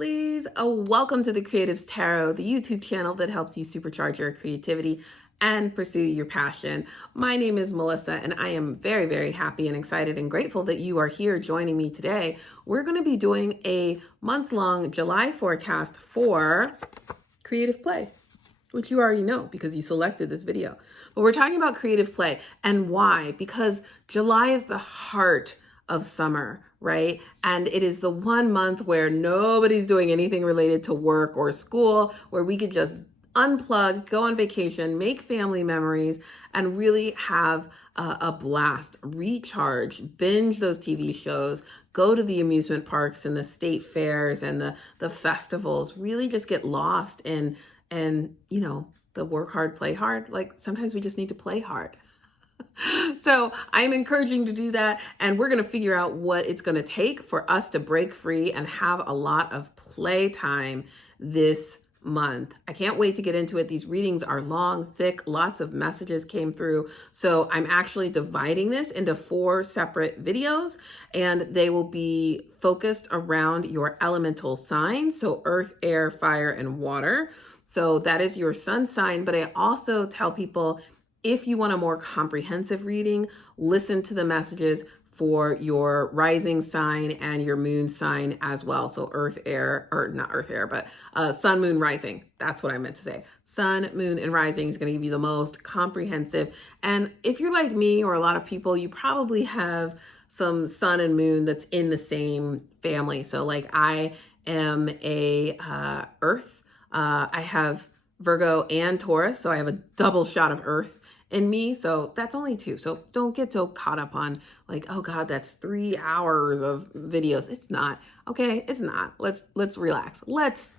lovelies. Welcome to the Creatives Tarot, the YouTube channel that helps you supercharge your creativity and pursue your passion. My name is Melissa, and I am very, very happy and excited and grateful that you are here joining me today. We're going to be doing a month-long July forecast for creative play, which you already know because you selected this video. But we're talking about creative play and why? Because July is the heart of summer, right? And it is the one month where nobody's doing anything related to work or school, where we could just unplug, go on vacation, make family memories, and really have a blast, recharge, binge those TV shows, go to the amusement parks and the state fairs and the festivals, really just get lost in, and you know, the work hard, play hard. Like sometimes we just need to play hard. So I'm encouraging to do that, and we're going to figure out what it's going to take for us to break free and have a lot of playtime this month. I can't wait to get into it. These readings are long, thick, lots of messages came through. So I'm actually dividing this into 4 separate videos, and they will be focused around your elemental signs. So earth, air, fire, and water. So that is your sun sign. But I also tell people, if you want a more comprehensive reading, listen to the messages for your rising sign and your moon sign as well. So earth, air, or not earth, air, but sun, moon, rising. That's what I meant to say. Sun, moon, and rising is going to give you the most comprehensive. And if you're like me or a lot of people, you probably have some sun and moon that's in the same family. So like I am a earth. I have Virgo and Taurus, so I have a double shot of earth in me. So that's only 2. So don't get so caught up on like, oh God, that's 3 hours of videos. It's not. Okay, it's not. Let's relax. Let's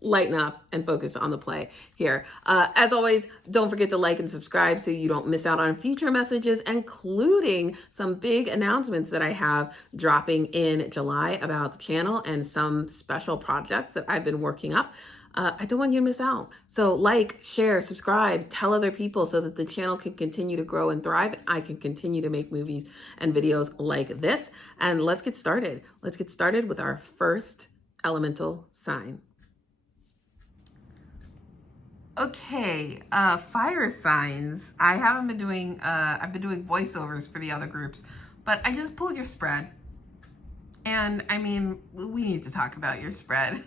lighten up and focus on the play here. As always, don't forget to like and subscribe so you don't miss out on future messages, including some big announcements that I have dropping in July about the channel and some special projects that I've been working up. I don't want you to miss out. So like, share, subscribe, tell other people so that the channel can continue to grow and thrive. I can continue to make movies and videos like this. And let's get started. Let's get started with our first elemental sign. Okay, fire signs. I haven't been doing, I've been doing voiceovers for the other groups, but I just pulled your spread. And I mean, we need to talk about your spread.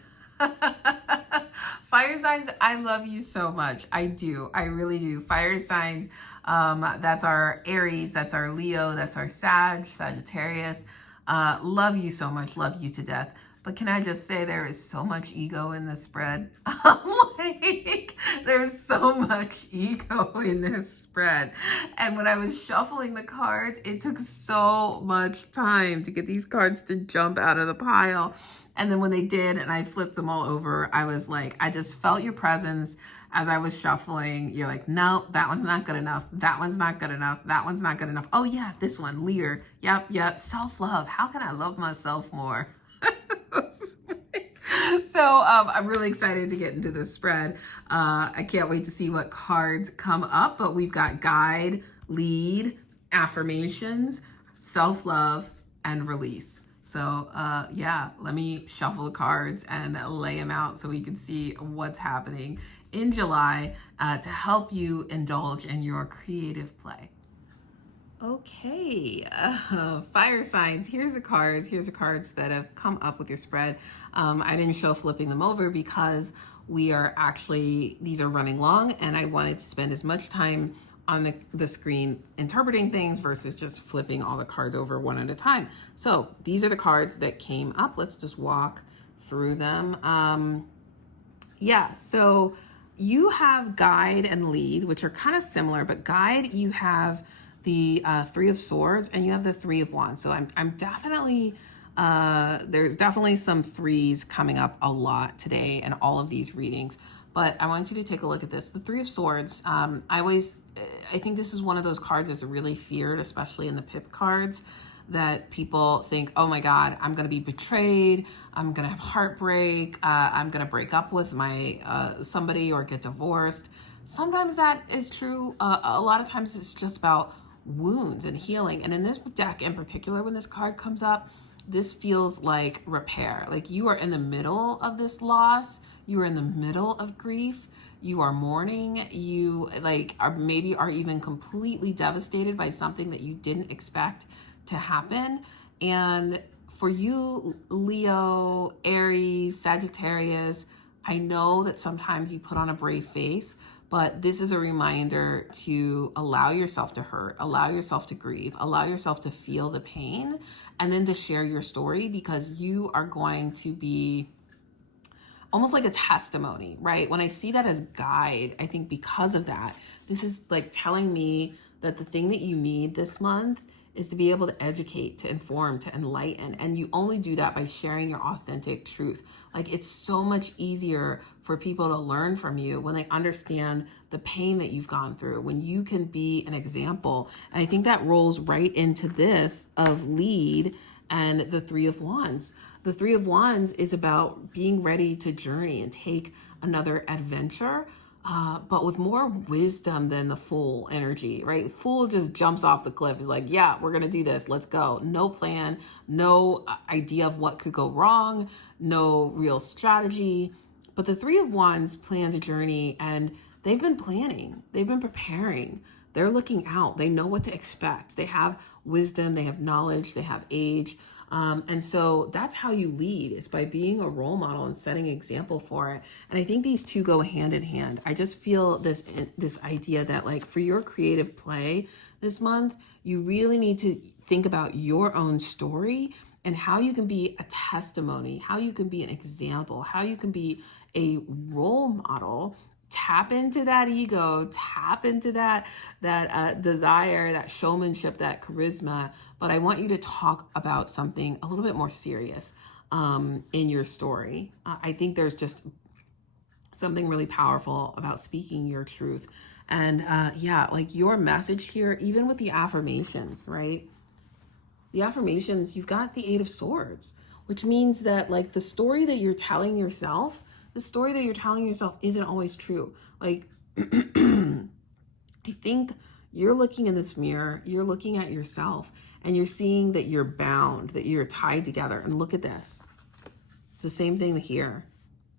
Fire signs, I love you so much. I do. I really do. Fire signs, that's our Aries, that's our Leo, that's our Sagittarius. Love you so much. Love you to death. But can I just say there is so much ego in this spread? Like, there's so much ego in this spread. And when I was shuffling the cards, it took so much time to get these cards to jump out of the pile. And then when they did and I flipped them all over, I was like, I just felt your presence as I was shuffling. You're like, no, that one's not good enough. That one's not good enough. That one's not good enough. Oh yeah, this one, leader. Yep. Self-love. How can I love myself more? So I'm really excited to get into this spread. I can't wait to see what cards come up, but we've got guide, lead, affirmations, self-love, and release. So yeah, let me shuffle the cards and lay them out so we can see what's happening in July to help you indulge in your creative play. Okay, fire signs. Here's the cards that have come up with your spread. I didn't show flipping them over because these are running long and I wanted to spend as much time on the screen interpreting things versus just flipping all the cards over one at a time. So these are the cards that came up. Let's just walk through them. Yeah, so you have guide and lead, which are kind of similar, but guide, you have the 3 of Swords and you have the 3 of Wands. So I'm definitely, there's definitely some 3s coming up a lot today in all of these readings. But I want you to take a look at this. The 3 of Swords, I think this is one of those cards that's really feared, especially in the pip cards, that people think, oh my God, I'm going to be betrayed. I'm going to have heartbreak. I'm going to break up with my somebody or get divorced. Sometimes that is true. A lot of times it's just about wounds and healing. And in this deck in particular, when this card comes up, this feels like repair. Like you are in the middle of this loss. You are in the middle of grief. You are mourning. You like are maybe are even completely devastated by something that you didn't expect to happen. And for you, Leo, Aries, Sagittarius, I know that sometimes you put on a brave face, but this is a reminder to allow yourself to hurt, allow yourself to grieve, allow yourself to feel the pain, and then to share your story, because you are going to be almost like a testimony, right? When I see that as guide, I think because of that, this is like telling me that the thing that you need this month is to be able to educate, to inform, to enlighten. And you only do that by sharing your authentic truth. Like it's so much easier for people to learn from you when they understand the pain that you've gone through, when you can be an example. And I think that rolls right into this of lead and the Three of Wands. The Three of Wands is about being ready to journey and take another adventure, but with more wisdom than the Fool energy, right? The Fool just jumps off the cliff. Is like, yeah, we're going to do this. Let's go. No plan, no idea of what could go wrong, no real strategy. But the Three of Wands plans a journey, and they've been planning, they've been preparing. They're looking out. They know what to expect. They have wisdom, they have knowledge, they have age. And so that's how you lead, is by being a role model and setting an example for it. And I think these two go hand in hand. I just feel this idea that like for your creative play this month, you really need to think about your own story and how you can be a testimony, how you can be an example, how you can be a role model. Tap into that ego, tap into that desire, that showmanship, that charisma. But I want you to talk about something a little bit more serious in your story. I think there's just something really powerful about speaking your truth. And yeah, like your message here, even with the affirmations, right? The affirmations, you've got the Eight of Swords, which means that like the story that you're telling yourself, the story that you're telling yourself isn't always true. Like, I think you're looking in this mirror, you're looking at yourself, and you're seeing that you're bound, that you're tied together. And look at this. It's the same thing here.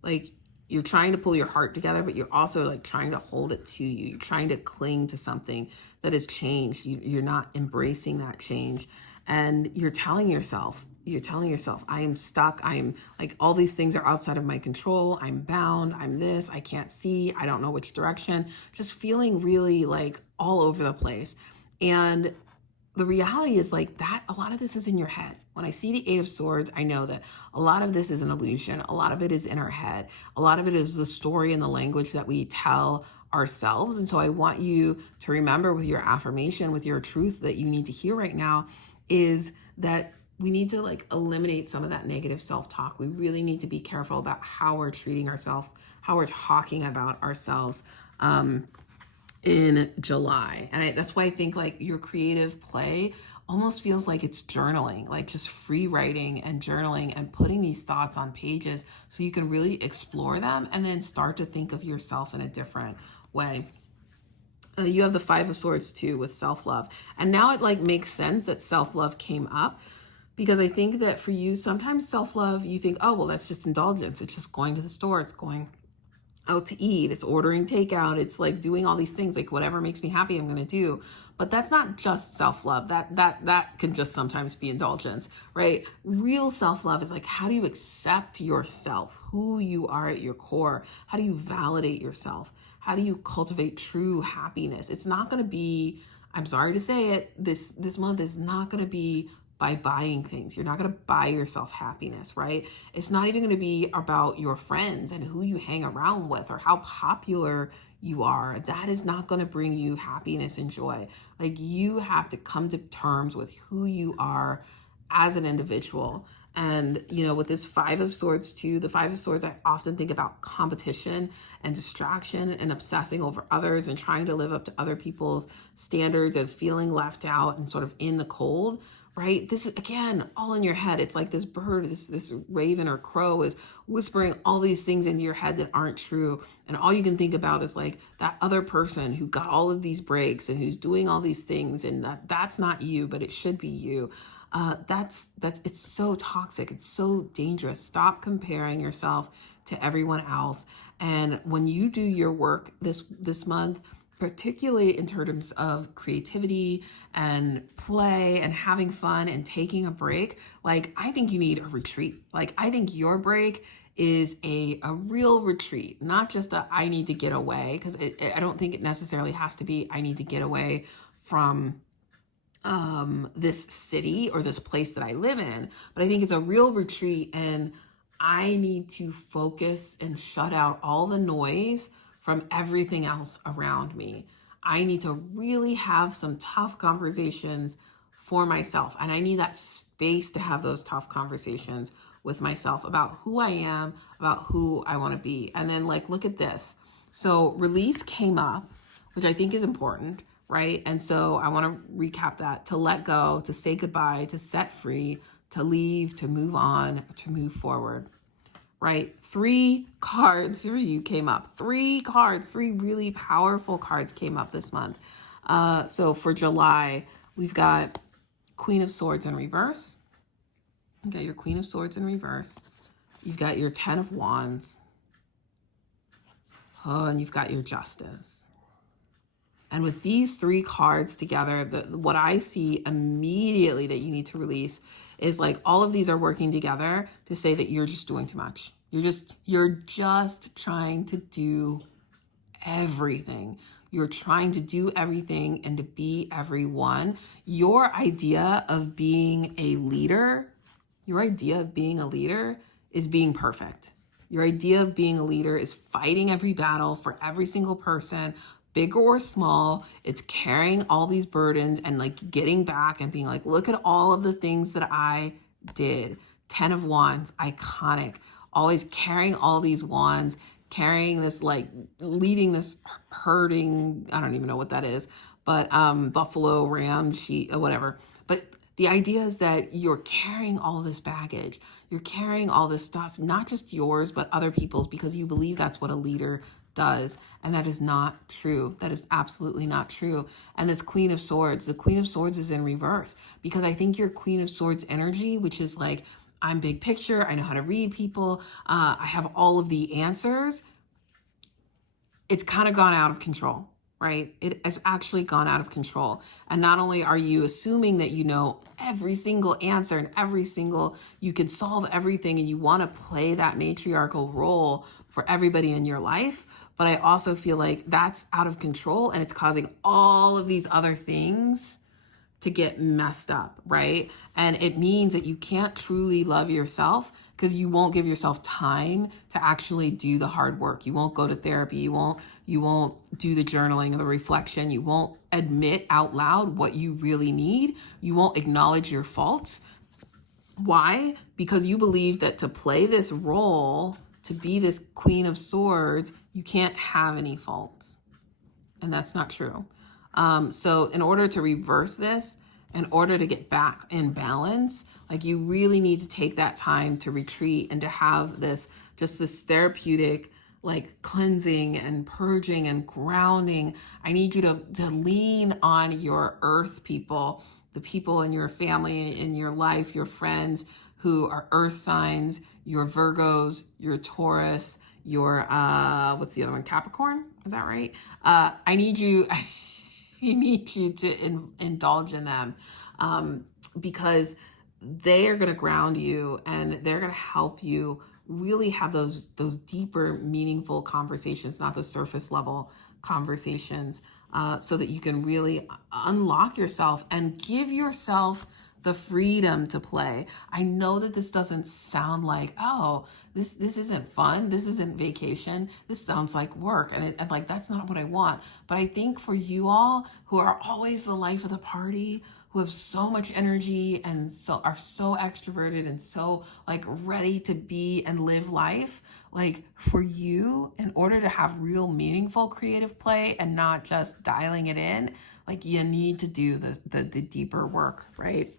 Like, you're trying to pull your heart together, but you're also like trying to hold it to you. You're trying to cling to something that has changed. You're not embracing that change. And you're telling yourself, I am stuck. I'm like, all these things are outside of my control. I'm bound. I'm this. I can't see. I don't know which direction. Just feeling really like all over the place. And the reality is like that a lot of this is in your head. When I see the Eight of Swords, I know that a lot of this is an illusion. A lot of it is in our head. A lot of it is the story and the language that we tell ourselves. And so I want you to remember with your affirmation, with your truth that you need to hear right now, is that we need to like eliminate some of that negative self-talk. We really need to be careful about how we're treating ourselves, how we're talking about ourselves in July. And that's why I think like your creative play almost feels like it's journaling, like just free writing and journaling and putting these thoughts on pages so you can really explore them and then start to think of yourself in a different way. You have the Five of Swords too with self-love. And now it like makes sense that self-love came up, because I think that for you, sometimes self-love, you think, oh, well, that's just indulgence. It's just going to the store. It's going out to eat. It's ordering takeout. It's like doing all these things, like whatever makes me happy, I'm going to do. But that's not just self-love. That can just sometimes be indulgence, right? Real self-love is like, how do you accept yourself, who you are at your core? How do you validate yourself? How do you cultivate true happiness? It's not going to be, I'm sorry to say it, this month is not going to be by buying things. You're not going to buy yourself happiness, right? It's not even going to be about your friends and who you hang around with or how popular you are. That is not going to bring you happiness and joy. Like, you have to come to terms with who you are as an individual. And, you know, with this Five of Swords too, the Five of Swords, I often think about competition and distraction and obsessing over others and trying to live up to other people's standards and feeling left out and sort of in the cold. Right? This is, again, all in your head. It's like this bird, this raven or crow is whispering all these things into your head that aren't true. And all you can think about is like that other person who got all of these breaks and who's doing all these things. And that's not you, but it should be you. It's so toxic. It's so dangerous. Stop comparing yourself to everyone else. And when you do your work this month, particularly in terms of creativity and play and having fun and taking a break, like I think you need a retreat. Like I think your break is a real retreat, not just a I need to get away, because I don't think it necessarily has to be I need to get away from this city or this place that I live in, but I think it's a real retreat, and I need to focus and shut out all the noise from everything else around me. I need to really have some tough conversations for myself, and I need that space to have those tough conversations with myself about who I am, about who I want to be. And then, like, look at this. So release came up, which I think is important, right? And so I want to recap that: to let go, to say goodbye, to set free, to leave, to move on, to move forward, right? 3 cards for you came up. 3 cards, 3 really powerful cards came up this month. So for July, we've got Queen of Swords in reverse. You got your Queen of Swords in reverse. You've got your 10 of Wands. Oh, and you've got your Justice. And with these 3 cards together, what I see immediately that you need to release is like all of these are working together to say that you're just doing too much. You're just trying to do everything. You're trying to do everything and to be everyone. Your idea of being a leader, is being perfect. Your idea of being a leader is fighting every battle for every single person, big or small. It's carrying all these burdens and like getting back and being like, look at all of the things that I did. 10 of Wands, iconic. Always carrying all these wands, carrying this, like leading this herding, I don't even know what that is, but buffalo, ram, sheep, whatever. But the idea is that you're carrying all this baggage. You're carrying all this stuff, not just yours, but other people's, because you believe that's what a leader does. And that is not true. That is absolutely not true. And this Queen of Swords, the Queen of Swords is in reverse, because I think your Queen of Swords energy, which is like, I'm big picture, I know how to read people, I have all of the answers, it's kind of gone out of control, right? It has actually gone out of control. And not only are you assuming that you know every single answer and you can solve everything and you want to play that matriarchal role for everybody in your life, but I also feel like that's out of control and it's causing all of these other things to get messed up, right? And it means that you can't truly love yourself because you won't give yourself time to actually do the hard work. You won't go to therapy. You won't do the journaling or the reflection. You won't admit out loud what you really need. You won't acknowledge your faults. Why? Because you believe that to play this role, to be this Queen of Swords, you can't have any faults. And that's not true. So in order to reverse this, in order to get back in balance, like you really need to take that time to retreat and to have this therapeutic, like cleansing and purging and grounding. I need you to lean on your earth people, the people in your family, in your life, your friends who are earth signs, your Virgos, your Taurus, your, what's the other one? Capricorn? Is that right? I need you to indulge in them, because they are going to ground you and they're going to help you really have those deeper, meaningful conversations, not the surface level conversations, so that you can really unlock yourself and give yourself the freedom to play. I know that this doesn't sound like, oh, this isn't fun. This isn't vacation. This sounds like work. And like, that's not what I want. But I think for you all who are always the life of the party, who have so much energy and are so extroverted and so like ready to be and live life, like for you, in order to have real meaningful creative play and not just dialing it in, like you need to do the deeper work, right?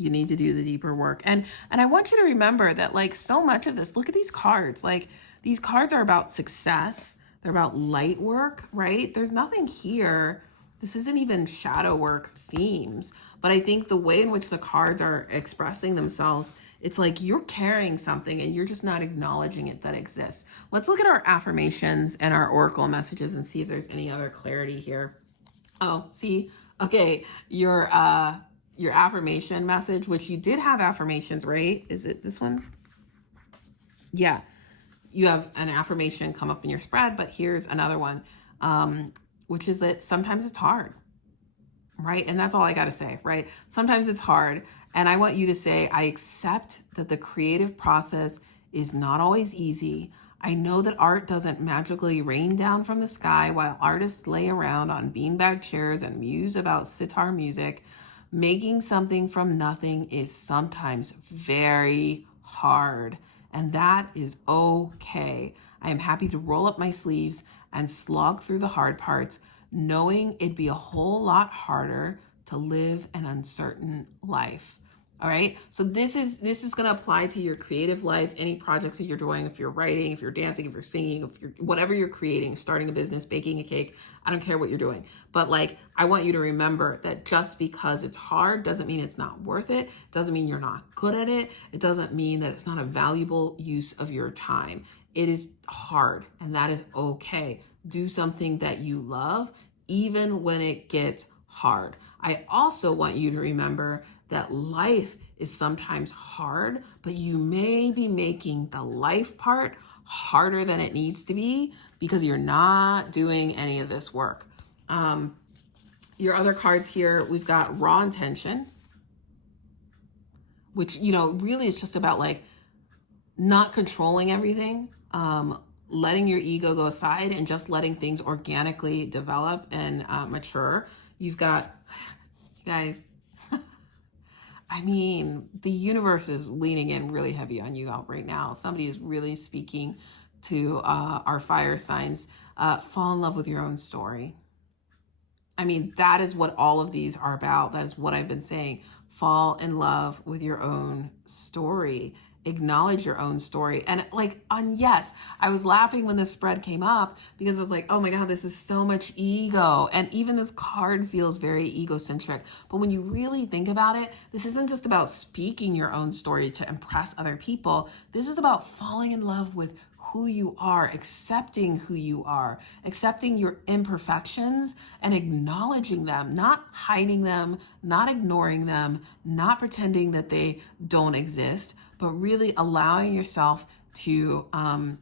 You need to do the deeper work. And I want you to remember that like so much of this, look at these cards, like these cards are about success. They're about light work, right? There's nothing here this isn't even shadow work themes, but I think the way in which the cards are expressing themselves, it's like you're carrying something and you're just not acknowledging it that exists. Let's look at our affirmations and our oracle messages and see if there's any other clarity here. Oh, see, okay, your affirmation message, which you did have affirmations, right? Is it this one? Yeah, you have an affirmation come up in your spread, but here's another one, which is that sometimes it's hard, right? And that's all I got to say, right? Sometimes it's hard. And I want you to say, I accept that the creative process is not always easy. I know that art doesn't magically rain down from the sky while artists lay around on beanbag chairs and muse about sitar music. Making something from nothing is sometimes very hard, and that is okay. I am happy to roll up my sleeves and slog through the hard parts, knowing it'd be a whole lot harder to live an uncertain life. All right. So this is going to apply to your creative life, any projects that you're doing, if you're writing, if you're dancing, if you're singing, if you're whatever you're creating, starting a business, baking a cake, I don't care what you're doing. But like, I want you to remember that just because it's hard doesn't mean it's not worth it. It doesn't mean you're not good at it. It doesn't mean that it's not a valuable use of your time. It is hard, and that is okay. Do something that you love, even when it gets hard. I also want you to remember that life is sometimes hard, but you may be making the life part harder than it needs to be because you're not doing any of this work. Your other cards here, we've got raw intention, which, you know, really is just about like not controlling everything, letting your ego go aside and just letting things organically develop and mature. You've got, you guys, I mean, the universe is leaning in really heavy on you out right now. Somebody is really speaking to our fire signs. Fall in love with your own story. I mean, that is what all of these are about. That is what I've been saying. Fall in love with your own story. Acknowledge your own story. And like, yes, I was laughing when this spread came up because I was like, oh my God, this is so much ego. And even this card feels very egocentric. But when you really think about it, this isn't just about speaking your own story to impress other people. This is about falling in love with who you are, accepting who you are, accepting your imperfections and acknowledging them, not hiding them, not ignoring them, not pretending that they don't exist, but really allowing yourself to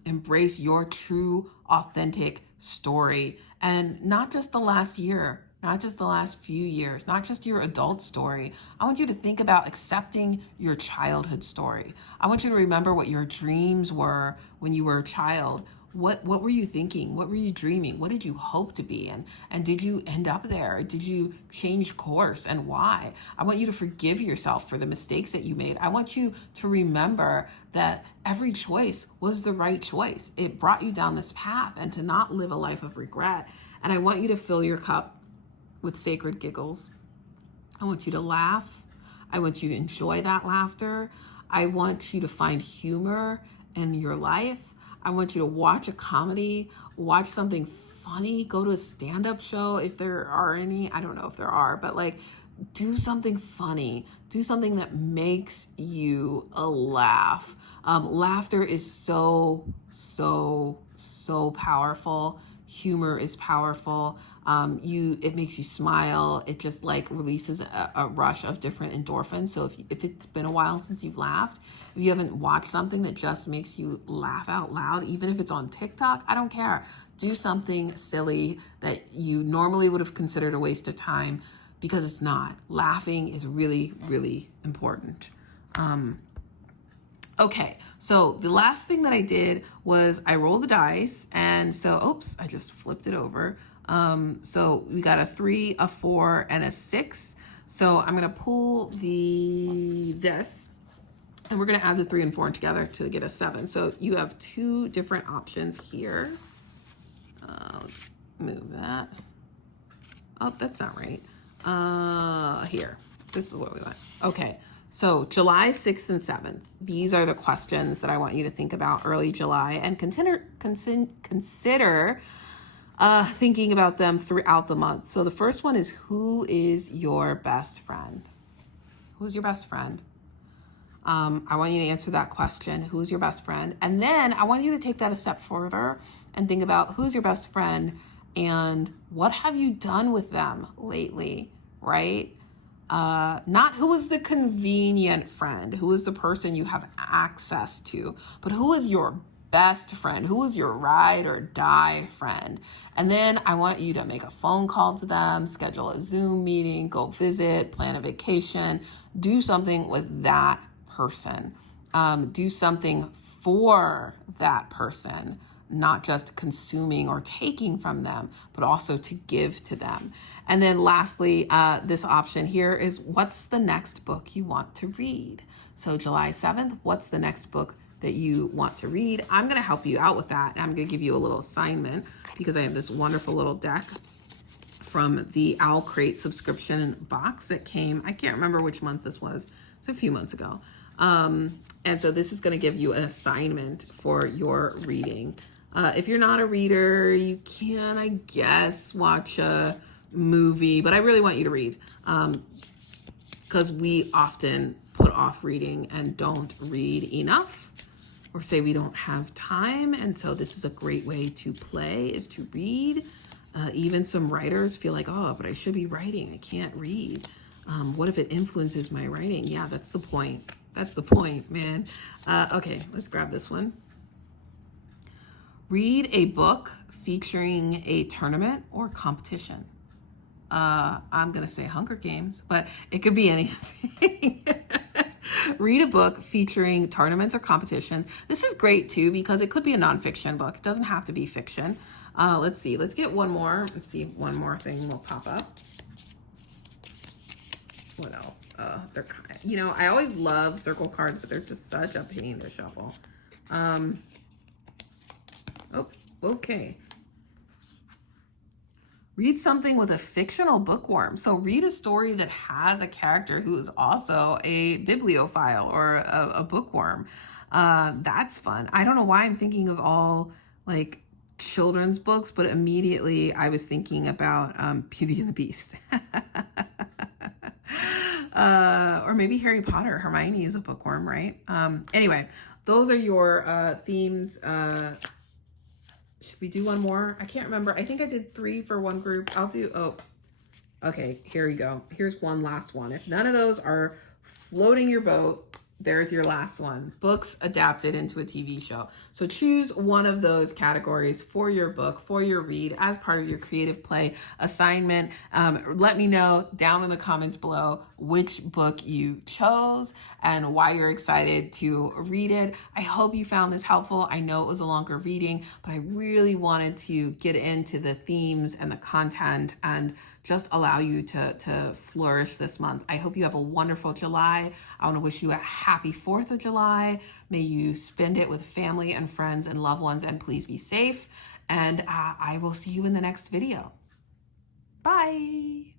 embrace your true, authentic story. And not just the last year, not just the last few years, not just your adult story. I want you to think about accepting your childhood story. I want you to remember what your dreams were when you were a child. What were you thinking? What were you dreaming? What did you hope to be? And did you end up there? Did you change course, and why? I want you to forgive yourself for the mistakes that you made. I want you to remember that every choice was the right choice. It brought you down this path, and to not live a life of regret. And I want you to fill your cup with sacred giggles. I want you to laugh. I want you to enjoy that laughter. I want you to find humor in your life. I want you to watch a comedy, watch something funny, go to a stand-up show if there are any. I don't know if there are, but like, do something funny. Do something that makes you laugh. Laughter is so powerful. Humor is powerful. It makes you smile. It just like releases a rush of different endorphins. So if it's been a while since you've laughed, if you haven't watched something that just makes you laugh out loud, even if it's on TikTok, I don't care. Do something silly that you normally would have considered a waste of time, because it's not. Laughing is really, really important. Okay, so the last thing that I did was I rolled the dice, and so, oops, I just flipped it over. So we got a 3, a 4, and a 6. So I'm gonna pull this, and we're gonna add the 3 and 4 together to get a 7. So you have 2 different options here. Let's move that. Oh, that's not right. Here, this is what we want. Okay. So July 6th and 7th, these are the questions that I want you to think about early July and consider thinking about them throughout the month. So the first one is, who is your best friend? Who's your best friend? I want you to answer that question. Who's your best friend? And then I want you to take that a step further and think about who's your best friend and what have you done with them lately, right? Not who is the convenient friend, who is the person you have access to, but who is your best friend, who is your ride or die friend. And then I want you to make a phone call to them, schedule a Zoom meeting, go visit, plan a vacation, do something with that person. Do something for that person, not just consuming or taking from them, but also to give to them. And then lastly, this option here is, what's the next book you want to read? So July 7th, what's the next book that you want to read? I'm going to help you out with that. I'm going to give you a little assignment because I have this wonderful little deck from the OwlCreate subscription box that came, I can't remember which month this was. It's a few months ago. And so this is going to give you an assignment for your reading. If you're not a reader, you can, I guess, watch a movie, but I really want you to read, because we often put off reading and don't read enough, or say we don't have time. And so this is a great way to play, is to read. Even some writers feel like, oh, but I should be writing, I can't read. What if it influences my writing? Yeah, that's the point. That's the point, man. Okay, let's grab this one. Read a book featuring a tournament or competition. I'm going to say Hunger Games, but it could be anything. Read a book featuring tournaments or competitions. This is great too, because it could be a nonfiction book. It doesn't have to be fiction. Let's see. Let's get one more. Let's see. One more thing will pop up. What else? They're kind of, you know, I always love circle cards, but they're just such a pain to shuffle. Oh, okay. Read something with a fictional bookworm. So read a story that has a character who is also a bibliophile or a bookworm. That's fun. I don't know why I'm thinking of all like children's books, but immediately I was thinking about Beauty and the Beast. Or maybe Harry Potter. Hermione is a bookworm, right? Anyway, those are your themes. Should we do one more? I can't remember. I think I did 3 for one group. I'll do, okay, here we go. Here's one last one. If none of those are floating your boat, there's your last one. Books adapted into a TV show. So choose one of those categories for your book, for your read, as part of your creative play assignment. Let me know down in the comments below which book you chose and why you're excited to read it. I hope you found this helpful. I know it was a longer reading, but I really wanted to get into the themes and the content and just allow you to flourish this month. I hope you have a wonderful July. I want to wish you a happy 4th of July. May you spend it with family and friends and loved ones, and please be safe. And I will see you in the next video. Bye.